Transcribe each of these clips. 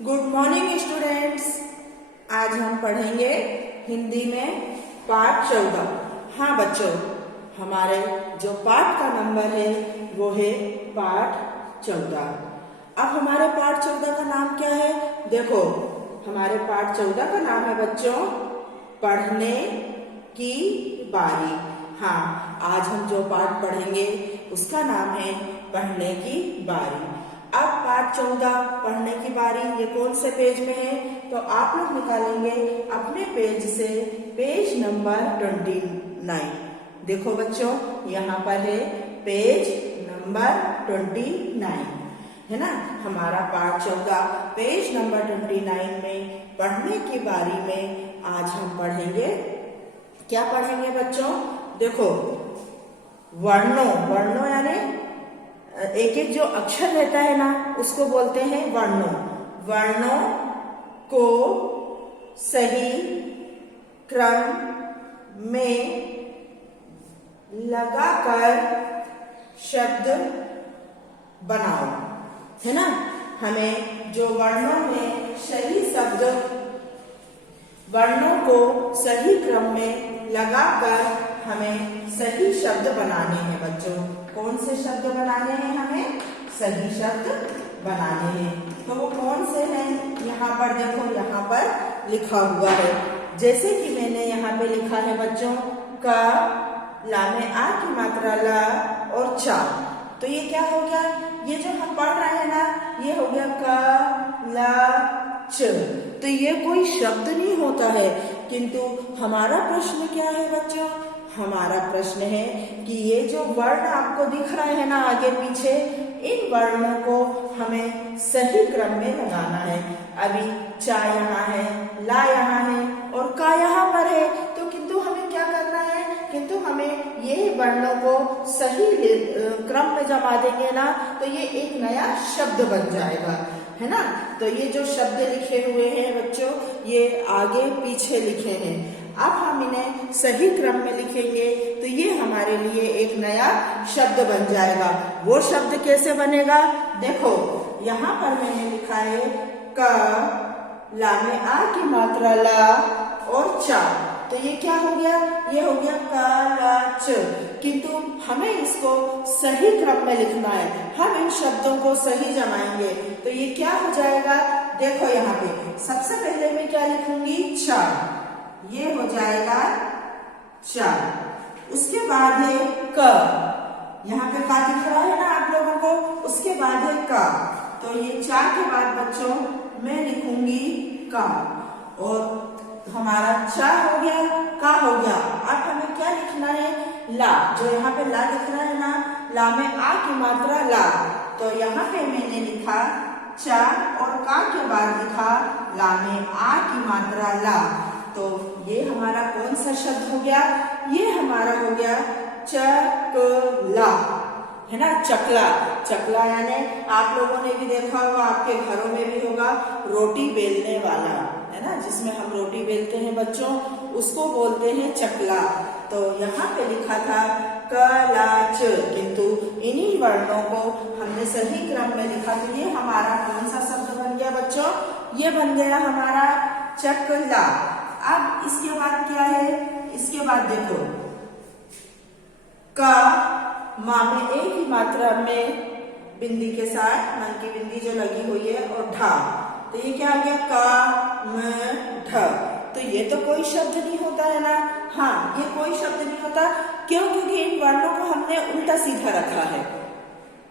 Good morning students. आज हम पढ़ेंगे हिंदी में पाठ 14। हाँ बच्चों, हमारे जो पाठ का नंबर है वो है पाठ 14। अब हमारे पाठ 14 का नाम क्या है? देखो, हमारे पाठ 14 का नाम है बच्चों पढ़ने की बारी। हाँ, आज हम जो पाठ पढ़ेंगे उसका नाम है पढ़ने की बारी। अब पाठ 14 पढ़ने की बारी ये कौन से पेज में है? तो आप लोग निकालेंगे अपने पेज से पेज नंबर 29। देखो बच्चों, यहाँ पर है पेज नंबर 29, है ना। हमारा पाठ 14 पेज नंबर 29 में पढ़ने की बारी में आज हम पढ़ेंगे। क्या पढ़ेंगे बच्चों? देखो, वर्णों यानी एक एक जो अक्षर रहता है ना उसको बोलते हैं वर्णों। वर्णों को सही क्रम में लगाकर शब्द बनाओ, है ना। हमें जो वर्णों में सही शब्द, वर्णों को सही क्रम में लगाकर हमें सही शब्द बनाने हैं बच्चों। कौन से शब्द बनाने हैं? हमें सही शब्द बनाने हैं। तो वो कौन से हैं? यहाँ पर देखो, यहाँ पर लिखा हुआ है। जैसे कि मैंने यहाँ पे लिखा है बच्चों का, ला में आ की मात्रा ला और चा। तो ये क्या हो गया? ये जो हम पढ़ रहे हैं ना, ये हो गया का ला च। तो ये कोई शब्द नहीं होता है, किंतु हमारा प्रश्न क्या है बच्चों? हमारा प्रश्न है कि ये जो वर्ण आपको दिख रहे हैं ना आगे पीछे, इन वर्णों को हमें सही क्रम में लगाना है। अभी चा यहाँ है, ला यहाँ है और का यहाँ पर है। तो किंतु हमें क्या करना है? किंतु हमें ये वर्णों को सही क्रम में जमा देंगे ना तो ये एक नया शब्द बन जाएगा, है ना। तो ये जो शब्द लिखे हुए हैं बच्चों, ये आगे पीछे लिखे हैं। अब हम इन्हें सही क्रम में लिखेंगे तो ये हमारे लिए एक नया शब्द बन जाएगा। वो शब्द कैसे बनेगा? देखो, यहाँ पर मैंने लिखा है क, ला में आ की मात्रा ला और चा। तो ये क्या हो गया? ये हो गया का ला च। किंतु हमें इसको सही क्रम में लिखना है। हम इन शब्दों को सही जमाएंगे तो ये क्या हो जाएगा? देखो, यहाँ पे सबसे पहले मैं क्या लिखूंगी? चा। ये हो जाएगा चा। उसके बाद है क। यहाँ पे का दिख रहा है ना आप लोगों को। उसके बाद है का। तो ये चा के बाद बच्चों मैं लिखूंगी का। और हमारा चा हो गया, का हो गया। अब हमें क्या लिखना है? ला। जो यहाँ पे ला दिख रहा है ना, ला में आ की मात्रा ला। तो यहाँ पे मैंने लिखा चा और का के बाद लिखा ला में आ की मात्रा ला। तो ये हमारा कौन सा शब्द हो गया? ये हमारा हो गया चकला, है ना। चकला। चकला यानी आप लोगों ने भी देखा होगा, आपके घरों में भी होगा, रोटी बेलने वाला, है ना, जिसमें हम रोटी बेलते हैं बच्चों, उसको बोलते हैं चकला। तो यहाँ पे लिखा था कलाच, किंतु इन्हीं वर्णों को हमने सही क्रम में लिखा। तो ये हमारा कौन सा शब्द बन गया बच्चों? ये बन गया हमारा चकला। अब इसके बाद क्या है? इसके बाद देखो, का, माँ में एक ही मात्रा में बिंदी के साथ, मन की बिंदी जो लगी हुई है, और ढा। तो ये क्या हो गया? का म ढ। तो ये तो कोई शब्द नहीं होता है ना। हाँ, ये कोई शब्द नहीं होता। क्यों? क्योंकि इन वर्णों को हमने उल्टा सीधा रखा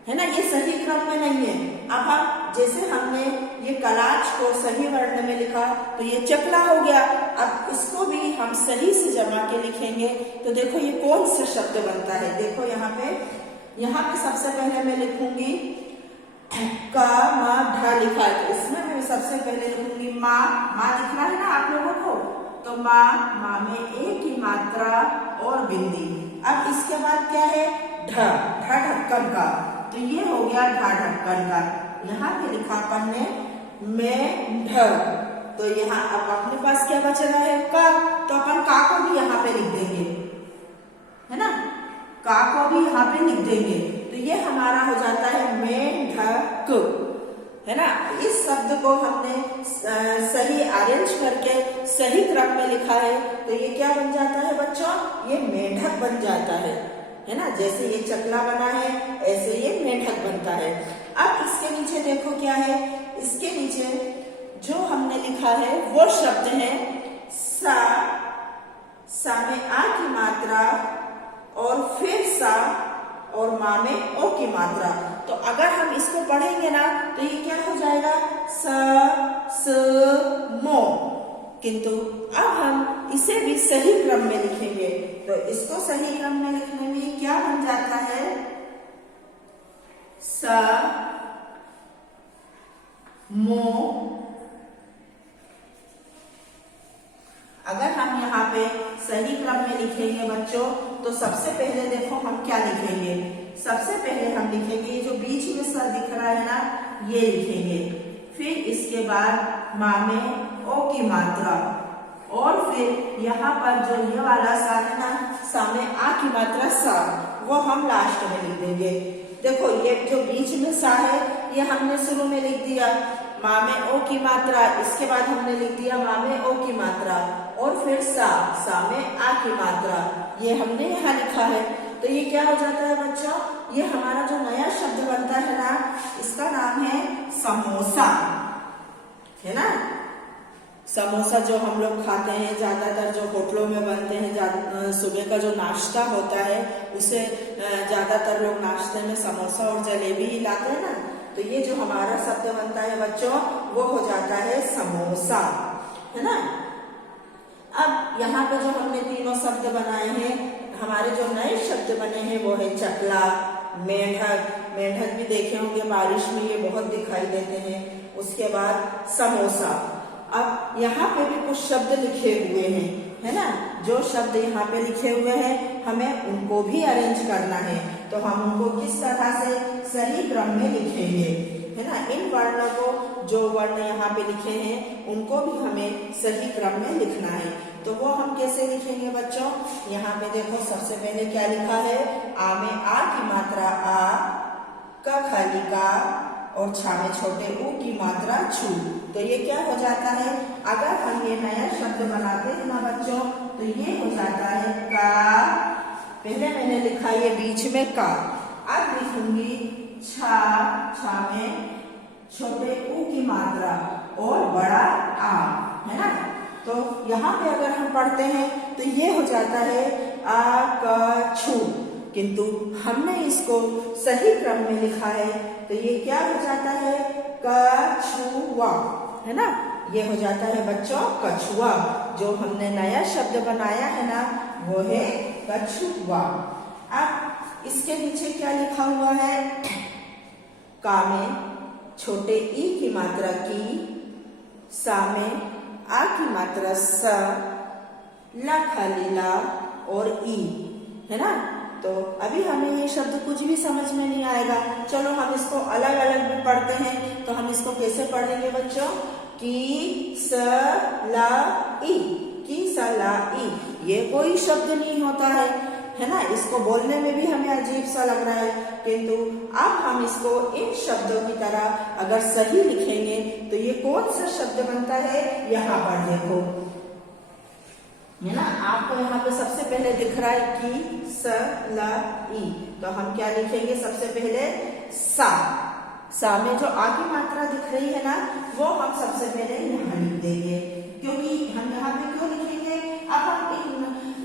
है ना। ये सही क्रम में नहीं है। अब हम जैसे हमने ये कलाच को सही वर्ण में लिखा तो ये चकला हो गया। अब इसको भी हम सही से जमा के लिखेंगे तो देखो ये कौन सा शब्द बनता है। देखो यहाँ पे सबसे पहले मैं लिखूंगी का, मा, ढा लिखा है। तो इसमें मैं सबसे पहले लिखूंगी माँ। माँ दिख रहा है ना आप लोगों को। तो माँ, माँ में एक ही मात्रा और बिंदी। अब इसके बाद क्या है? ढ। ढ ढक्कन का। तो ये हो गया ढा ढक्कन का। यहाँ पे लिखा अपन ने में ढ। तो यहाँ अब अपने पास क्या बच रहा है? का। तो अपन का को भी यहाँ पे लिख देंगे, है ना। का को भी यहाँ पे लिख देंगे। तो ये हमारा हो जाता है मेढक। है ना। इस शब्द को हमने सही अरेंज करके सही क्रम में लिखा है तो ये क्या बन जाता है बच्चों, ये मेंढक बन जाता है ना। जैसे ये चकला बना है ऐसे ये मेंढक बनता है। अब इसके नीचे देखो क्या है, इसके नीचे जो हमने लिखा है वो शब्द है सा में आ की मात्रा और फिर सा और मा में ओ की मात्रा। तो अगर हम इसको पढ़ेंगे ना तो ये क्या हो जाएगा, स मो। किंतु अब हम इसे भी सही क्रम में लिखेंगे तो इसको सही क्रम में लिखने में क्या बन जाता है, स मो। अगर हम यहाँ पे सही क्रम में लिखेंगे बच्चों तो सबसे पहले देखो हम क्या लिखेंगे, सबसे पहले हम लिखेंगे ये जो बीच में सा दिख रहा है ना ये लिखेंगे, फिर इसके बाद मा में ओ की मात्रा और फिर यहाँ पर जो ये वाला सा है ना सा में आ की मात्रा सा, वो हम लास्ट में लिख देंगे। देखो ये जो बीच में सा है ये हमने शुरू में लिख दिया, माँ में ओ की मात्रा, इसके बाद हमने लिख दिया माँ में ओ की मात्रा और फिर सा में आ की मात्रा, ये हमने यहाँ लिखा है। तो ये क्या हो जाता है बच्चों, ये हमारा जो नया शब्द बनता है ना इसका नाम है समोसा, है ना। समोसा जो हम लोग खाते हैं ज्यादातर जो होटलों में बनते हैं, सुबह का जो नाश्ता होता है उसे ज्यादातर लोग नाश्ते में समोसा और जलेबी ही लाते हैं ना। तो ये जो हमारा शब्द बनता है बच्चों वो हो जाता है समोसा, है ना। अब यहाँ पे जो हमने तीनों शब्द बनाए हैं, हमारे जो नए शब्द बने हैं वो है चकला, मेंढक, मेंढक भी देखे होंगे बारिश में ये बहुत दिखाई देते हैं, उसके बाद समोसा। अब यहाँ पे भी कुछ शब्द लिखे हुए हैं, है ना। जो शब्द यहाँ पे लिखे हुए हैं हमें उनको भी अरेंज करना है, तो हम उनको किस तरह से सही क्रम में लिखेंगे, है ना। इन वर्णों को, जो वर्ण यहाँ पे लिखे हैं उनको भी हमें सही क्रम में लिखना है। तो वो हम कैसे लिखेंगे बच्चों, यहाँ पे देखो सबसे पहले क्या लिखा है, आ में आ की मात्रा आ, का खाली का और छा में छोटे ऊ की मात्रा छू। तो ये क्या हो जाता है, अगर हम ये नया शब्द बनाते हैं ना बच्चों तो ये हो जाता है का, पहले मैंने लिखा ये बीच में का, अब लिखूंगी छा में छोटे ऊ की मात्रा और बड़ा आ, है ना। तो यहाँ पे अगर हम पढ़ते हैं तो ये हो जाता है आ क छू, किंतु हमने इसको सही क्रम में लिखा है तो ये क्या हो जाता है, कछुआ, है ना। ये हो जाता है बच्चों कछुआ। जो हमने नया शब्द बनाया है ना वो है कछुआ। अब इसके नीचे क्या लिखा हुआ है, का में छोटे ई की मात्रा की, सा में आ की मात्रा स, ला खाली ला और ई, है ना। तो अभी हमें ये शब्द कुछ भी समझ में नहीं आएगा, चलो हम इसको अलग अलग भी पढ़ते हैं। तो हम इसको कैसे पढ़ेंगे बच्चों, की स ला ई, की स ला ई, ये कोई शब्द नहीं होता है ना। इसको बोलने में भी हमें अजीब सा लग रहा है, किंतु अब हम इसको इन शब्दों की तरह अगर सही लिखेंगे तो ये कौन सा शब्द बनता है, यहाँ पर देखो, है ना। आपको यहाँ पे सबसे पहले दिख रहा है की स ला ई, तो हम क्या लिखेंगे, सबसे पहले सा में जो आ की मात्रा दिख रही है ना वो हम सबसे पहले यहाँ लिख देंगे, क्योंकि हम यहाँ पे क्यों लिखेंगे, अब हम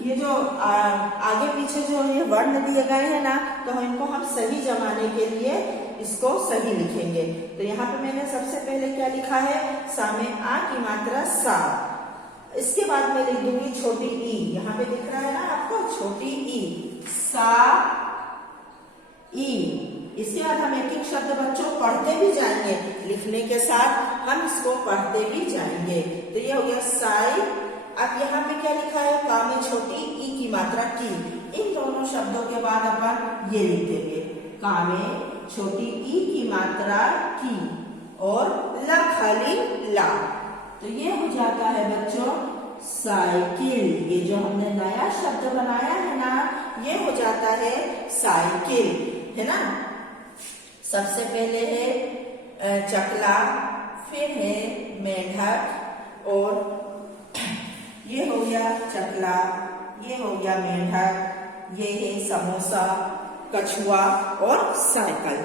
ये जो आगे पीछे जो ये वर्ण दिए गए हैं ना तो इनको हम सही जमाने के लिए इसको सही लिखेंगे। तो यहाँ पे मैंने सबसे पहले क्या लिखा है, सा में आ की मात्रा सा, इसके बाद मैं लिख दूंगी छोटी ई, यहाँ पे दिख रहा है ना आपको छोटी ई, सा ई। इसके बाद हम एक एक शब्द बच्चों पढ़ते भी जाएंगे, लिखने के साथ हम इसको पढ़ते भी जाएंगे। तो ये हो गया साई। अब यहाँ पे क्या लिखा है, का में छोटी ई की मात्रा की, इन दोनों शब्दों के बाद अपन ये लिख देंगे, का में छोटी ई की मात्रा की और ला खाली ला। तो ये हो जाता है बच्चों साइकिल। ये जो हमने नया शब्द बनाया है ना ये हो जाता है साइकिल, है ना। सबसे पहले है चकला, फिर है मेंढक, और ये हो गया चकला, ये हो गया मेंढक, ये है समोसा, कछुआ और साइकिल,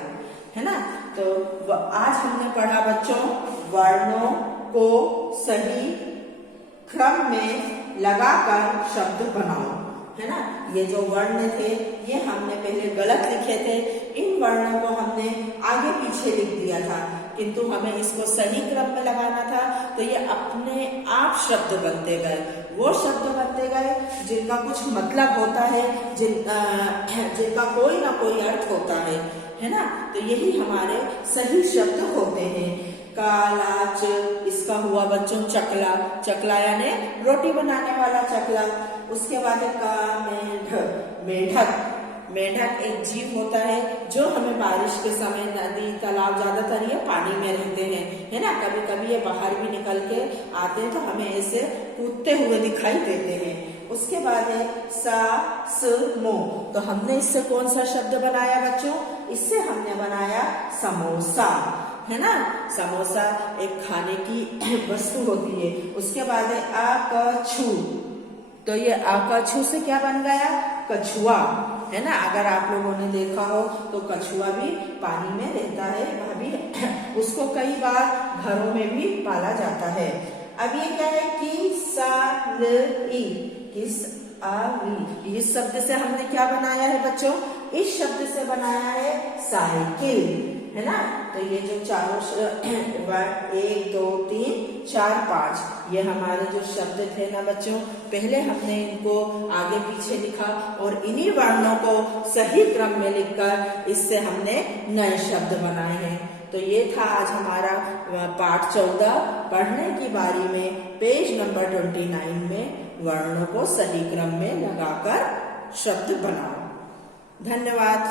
है ना। तो आज हमने पढ़ा बच्चों वर्णों को सही क्रम में लगाकर शब्द बनाओ, है ना। ये जो वर्ण थे ये हमने पहले गलत लिखे थे, इन वर्णों को हमने आगे पीछे लिख दिया था, किंतु हमें इसको सही क्रम में लगाना था, तो ये अपने आप शब्द बनते गए। वो शब्द बनते गए जिनका कुछ मतलब होता है, जिनका कोई ना कोई अर्थ होता है ना। तो यही हमारे सही शब्द होते हैं। कालाच, इसका हुआ बच्चों चकला, चकला यानी रोटी बनाने वाला चकला। उसके बाद मेंढक, मेंढक एक जीव होता है जो हमें बारिश के समय नदी तालाब ज्यादातर ये पानी में रहते हैं, है ना। कभी कभी ये बाहर भी निकल के आते हैं तो हमें ऐसे कूदते हुए दिखाई देते हैं। उसके बाद है सा स मो, तो हमने इससे कौन सा शब्द बनाया बच्चों? इससे हमने बनाया समोसा, है ना। समोसा एक खाने की वस्तु होती है। उसके बाद है आकछु, तो ये आकछु से क्या बन गया? कछुआ, है ना। अगर आप लोगों ने देखा हो तो कछुआ भी पानी में रहता है, वह भी उसको कई बार घरों में भी पाला जाता है। अब ये क्या है? इस शब्द से हमने क्या बनाया है बच्चों? इस शब्द से बनाया है साइकिल, है ना। तो ये जो चारों 1 2 3 4 5 ये हमारे जो शब्द थे ना बच्चों, पहले हमने इनको आगे पीछे लिखा और इन्हीं वर्णों को सही क्रम में लिखकर इससे हमने नए शब्द बनाए हैं। तो ये था आज हमारा पाठ 14 पढ़ने की बारी में पेज नंबर 29 में वर्णों को सही क्रम में लगाकर शब्द बनाओ। धन्यवाद।